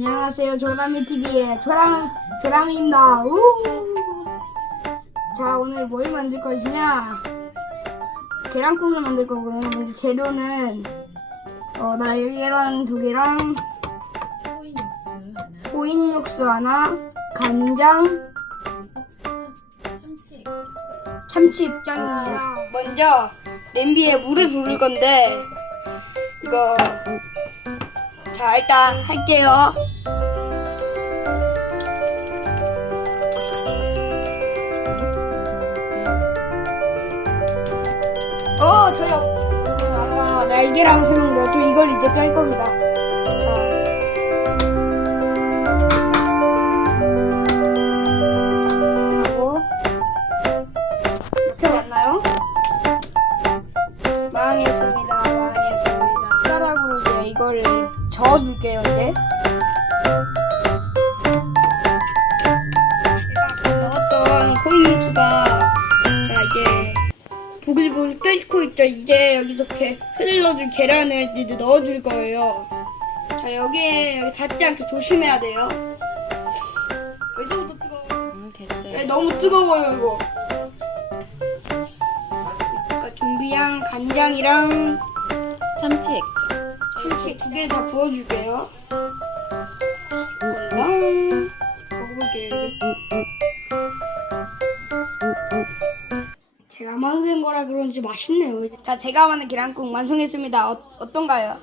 안녕하세요. 조라미 TV의 조람 조람입니다. 우! 자 오늘 뭘 만들 것이냐? 계란국을 만들 거고요. 먼저 재료는 어, 날계란 두 개랑 코인 육수 하나, 간장, 참치 입장입니다. 먼저 냄비에 물을 부을 건데 이거 자 일단 할게요. 어 저요 아까 날개랑 해놓은 거저 이걸 이제 깔 겁니다. 자 이렇게 맞나요? 망했습니다. 망했습니다. 숟가락으로 이제 이거를 저어줄게요, 이제. 제가 넣었던 이제 보글보글 끓고 있죠. 이제 여기서 이렇게 흘러줄 계란을 이제 넣어줄 거예요. 자, 여기에 여기 닿지 않게 조심해야 돼요. 여기서부터 뜨거워. 음, 됐어요. 네, 너무 뜨거워요 이거. 아까 준비한 간장이랑 참치 액젓. 참치 두 개를 다 부어줄게요. 제가 만든 거라 그런지 맛있네요. 자, 제가 만든 계란국 완성했습니다. 어, 어떤가요?